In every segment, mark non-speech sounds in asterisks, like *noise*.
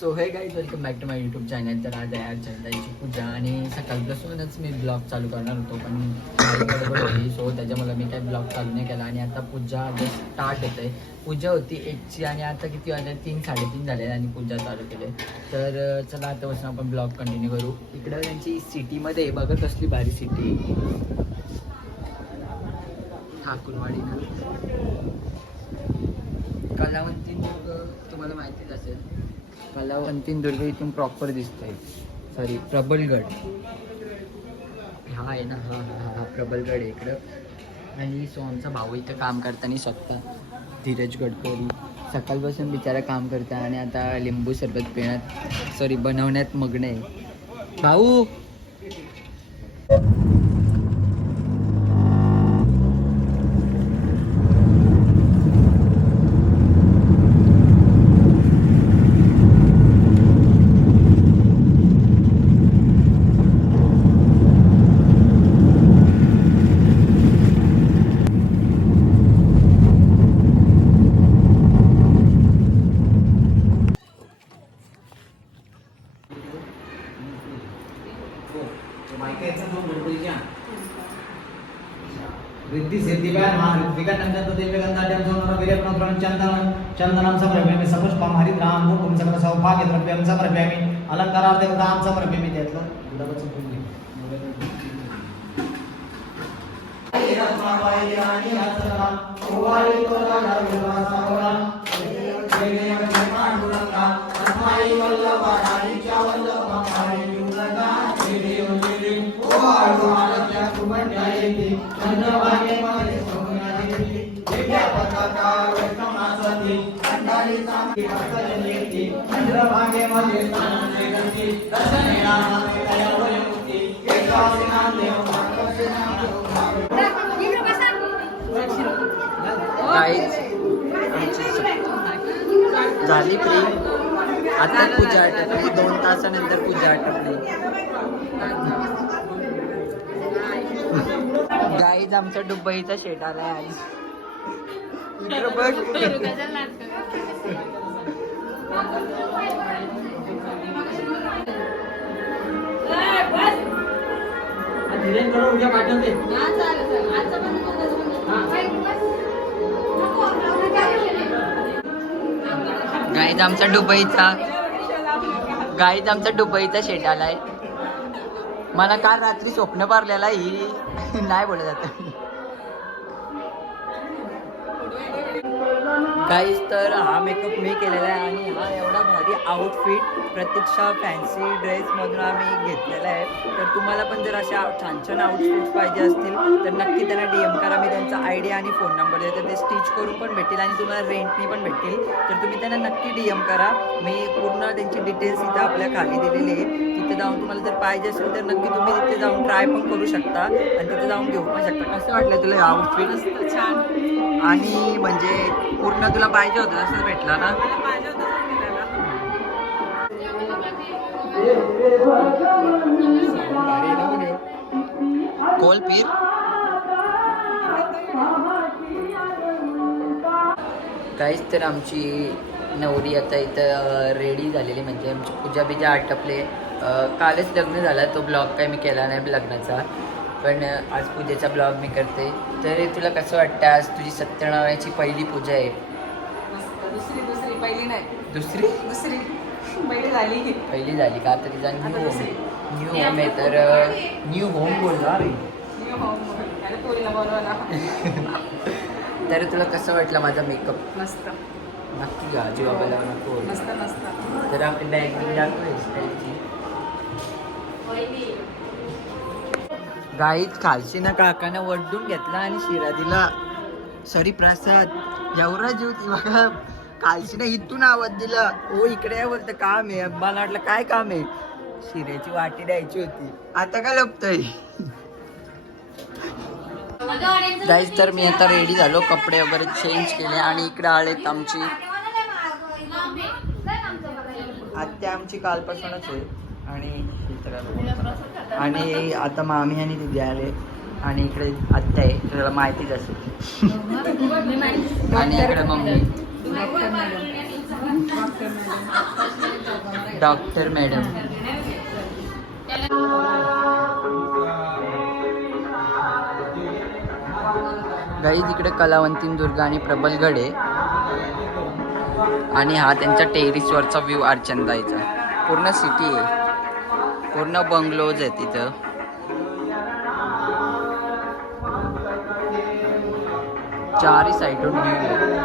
So hey guys welcome back to my YouTube channel तर आज आहे चंदाची पूजा आणि सकाळपासूनच मी ब्लॉग चालू करणार होतो पण होती. सो त्याच्यामुळे मी काही ब्लॉग चालू नाही केला. आणि आता पूजा जस्ट स्टार्ट होते पूजा होती एकची आणि आता किती वाजले? तीन साडेतीन झाले आणि पूजा चालू केली. तर चला आतापासून आपण ब्लॉग कंटिन्यू करू. इकडं त्यांची सिटीमध्ये बघत असली भारी सिटी ठाकूरवाडी कलावंती तुम्हाला माहितीच असेल. कलावंतीन दुर्ग इथून प्रॉपर दिसतंय. सॉरी प्रबलगड. हा आहे ना हा हा हा, हा प्रबलगड इकडं. आणि सो आमचा भाऊ इथं काम करताना स्वतः. धीरज गडकरी. सकाळपासून बिचारा काम करता आणि आता लिंबू सरबत पिण्यात सॉरी बनवण्यात मग्न आहे. भाऊ! ऋत्विकानंदन तो चन्दनं चन्दनं समर्पयामि सपुष्पं हरिद्रां मुकुं सकल सौभाग्यद्रव्यं समर्पयामि अलङ्कारार्थं समर्पयामि त्यातलं गुलाबाचं फुल घे. काहीच झाली प्री आता पूजा आटपली दोन तासानंतर पूजा आटपली गाईज आमचा दुबईचा शेट आलाय आज धीरेंद्र उद्या पाठवते गाईज आमचा दुबईचा गाईज आमचा दुबईचा शेट आलाय मला काल रात्री स्वप्न पारलेला ही *laughs* नाही बोलत आता. गाईज तर हा मेकअप मी केलेला आहे आणि हा एवढा भारी आउटफिट प्रत्यक्षा फॅन्सी ड्रेसमधून आम्ही घेतलेला आहे. तर तुम्हाला पण जर अशा छान छान आउटफिट्स पाहिजे असतील तर नक्की त्यांना डी एम करा. मी त्यांचा आयडिया आणि फोन नंबर देते. ते स्टिच करून पण भेटेल आणि तुम्हाला रेंटनी पण भेटतील. तर तुम्ही त्यांना नक्की डी एम करा. मी पूर्ण त्यांची डिटेल्स इथं आपल्या खाली दिलेली आहे. तिथे जाऊन तुम्हाला जर पाहिजे असेल तर नक्की तुम्ही तिथे जाऊन ट्राय पण करू शकता आणि तिथे जाऊन घेऊ पण शकता. कसं वाटलं तुला आउटफिट छान. आणि म्हणजे पूर्ण तुला पाहिजे होतं तसंच भेटला ना? होतं कोलपीर काहीच तर आमची नवरी आता इथं रेडी झालेली. म्हणजे आमची पूजा बिजा आटपले कालच लग्न झालं. तो ब्लॉग काय मी केला नाही लग्नाचा. पण आज पूजेचा ब्लॉग मी करते. तर तुला कसं वाटतं आज तुझी सत्यनारायणाची पहिली पूजा आहे? मस्त. दुसरी दुसरी. पहिली नाही. दुसरी? दुसरी. पहिली झाली. पहिली झाली का? आता तिचा न्यू होम दुसरी. न्यू होम आहे. तर न्यू होम बोलणार पोरीला बोलवायला. *laughs* तर तुला कसं वाटलं माझा मेकअप मस्त. नक्की का? जीवाबाला नको. मस्त मस्त. तर आपली बॅग बिग दाखव हेअरस्टाईलची गाईत खालची काकानं वडून घेतला आणि शिरा दिला. सरी प्रसाद एवढा जीव ती बघा. कालची इथून आवाज दिला. ओ इकडे बोलतं काम आहे. मला वाटलं काय काम आहे? शिऱ्याची वाटी द्यायची होती. आता काय लपतय? गाईज तर मी आता रेडी झालो. कपडे वगैरे चेंज केले आणि इकडे आलेत आमची. आत्या आमची कालपासूनच आहे. आणि आणि आता मामी आणि दिदी आले. आणि इकडे आत्या आहे. तुला माहितीच असेल *laughs* आणि इकडे मम्मी. Doctor madam. गाई तिकडे कलावंतीन दुर्गा आणि प्रबलगड आहे. आणि हा त्यांच्या टेरिसवरचा व्ह्यू अर्चंदाईचा पूर्ण सिटी आहे. पूर्ण बंगलोज आहे तिथं. चारही साईडून व्ह्यू आहे.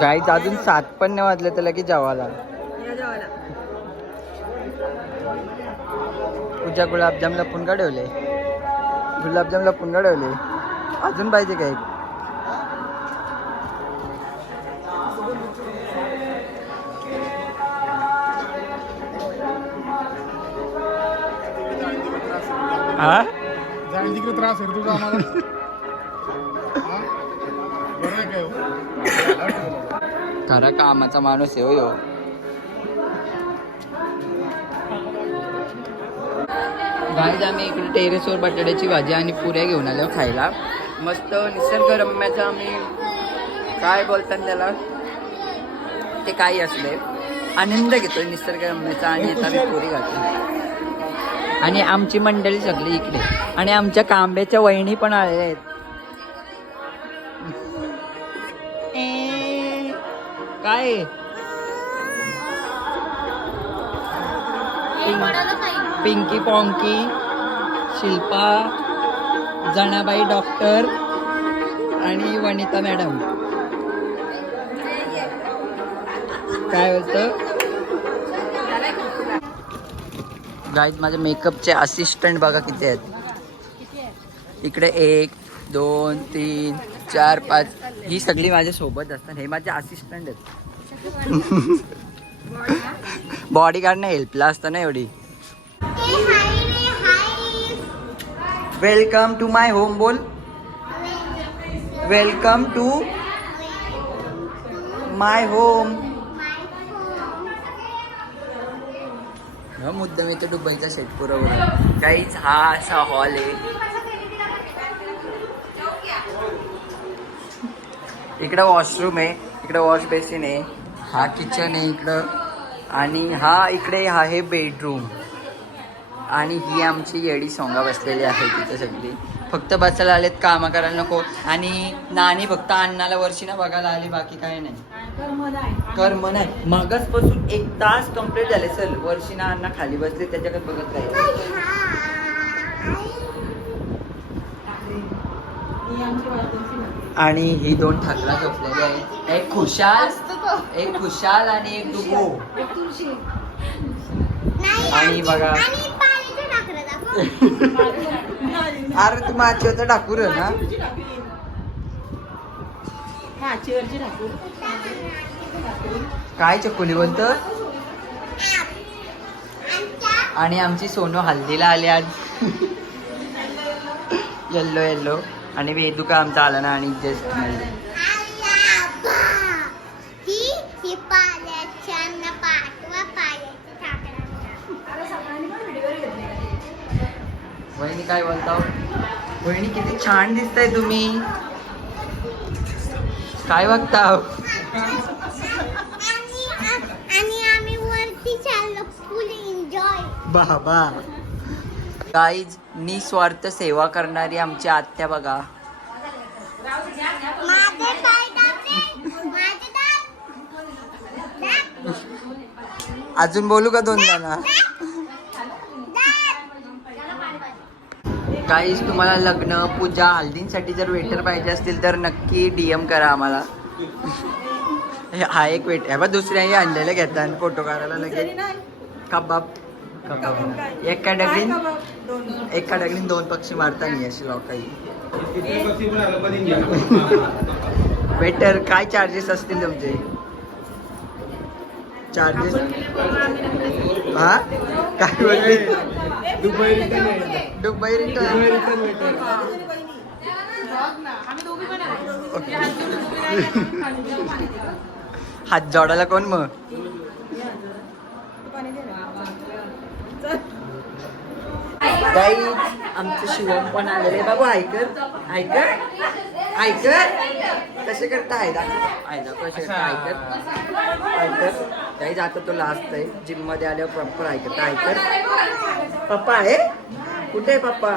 गाईत अजून सात पण नाही वाजले तर लगेच जेवायला पूजा गुलाबजाम लपून का ठेवले. गुलाबजाम लपून का ठेवले. अजून पाहिजे काय हा? त्रास आहे तुझा *laughs* खरा कामाचा माणूस आहे हो. गाईज आम्ही इकडे टेरेसवर बटाट्याची भाजी आणि पुऱ्या घेऊन आलो खायला. मस्त निसर्गरम्याचा म्हणजे आम्ही काय बोलतात त्याला? ते काही असले. आनंद घेतोय निसर्गरम्याचा आणि आता आम्ही पुरी घातली आणि आमची मंडळी सगळी इकडे. आणि आमच्या कांब्याच्या वहिनी पण आलेल्या आहेत. काय? पिंकी पॉंकी शिल्पा जनाबाई डॉक्टर आणि वनिता मॅडम. काय बोलतं गाईज माझे मेकअपचे असिस्टंट बघा किती आहेत? इकडे एक दोन तीन चार पाच ही सगळी माझ्या सोबत असतात. हे माझे असिस्टंट आहेत. बॉडी गार्डने हेल्पला असतं ना एवढी. वेलकम टू माय होम बोल. वेलकम टू माय होम मुद्दाम येतो दुबईचा सेट पुरवला काहीच हा असा हॉल आहे. इकडं वॉशरूम आहे इकडं वॉश बेसिन आहे हा किचन आहे इकडं. आणि हा इकडे हा आहे बेडरूम आणि ही आमची येडी सोंगा बसलेली आहे तिथं सगळी. फक्त बसायला आलेत कामं करायला नको. आणि नानी फक्त अण्णाला वर्षी ना बघायला आली बाकी काय नाही. कर्म नाही मगच पासून एक तास कंप्लीट झाले सर वर्षी ना अण्णा खाली बसले त्याच्याकडे बघत राहिले. आणि ही दोन ठाकरा झोपलेली आहे एक खुशाल एक खुशाल आणि एक डुगो आणि बघा. *laughs* अरे तू माझी होतं ठाकूर. आहे ना काय चकुली बोलत आणि आमची सोनू हल्दीला आली आज. *laughs* येल्लो येल्लो आणि वेदू का आमचा आला ना आणि जस्ट वहिनी काय बोलता वहिनी किती छान दिसताय तुम्ही. काय बघता आणि आम्ही वरती चाललो. फुल एन्जॉय बाबा. काहीच निस्वार्थ सेवा करणारी आमची आत्या बघा. अजून बोलू का दोन जण? काहीच तुम्हाला लग्न पूजा हल्दींसाठी जर वेटर पाहिजे असतील तर नक्की डीएम करा आम्हाला. हे हा एक वेट आहे बा दुसऱ्याही आणलेलं घेतात फोटो काढायला लगेच. कबाब. कबाब एक कॅटेगरीन एक कॅटेगरीन दोन पक्षी मारता नाही अशी लोकांनी वेटर काय चार्जेस असतील तुमचे? चार्जेस हा? काय बोलली? Dubai return. दुबई रिटर्न *laughs* हात जोडायला कोण मग? काही आमचं शिवम पण आलेले बाबू ऐकर ऐकर ऐकर. कसे करता आयदा? आयदा कसे करता ऐकर ऐकर जातं तो लास्ट आहे. जिममध्ये आल्यावर प्रॉपर ऐकत ऐकर पप्पा आहे? कुठे आहे पप्पा?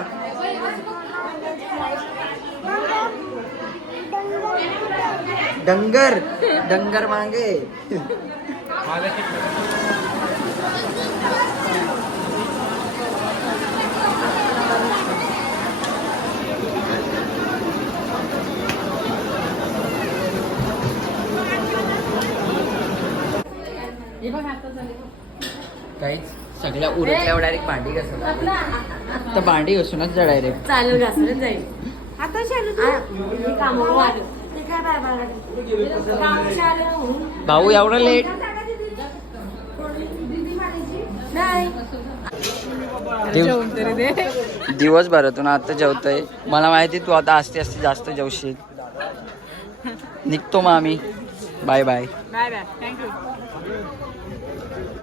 डंगर. डंगर मागे. काहीच. सगळ्या उरकल्या डायरेक्ट भांडी घासत तर भांडी घासूनच जा डायरेक्ट चालेल घासलं जाईल. आता शालू भाऊ एवढं लेट नाही. दिवसभरातून आता जेवतोय. मला माहिती तू आता असते असते जास्त जेवशील. निघतो मग आम्ही. Bye bye bye. Bye thank you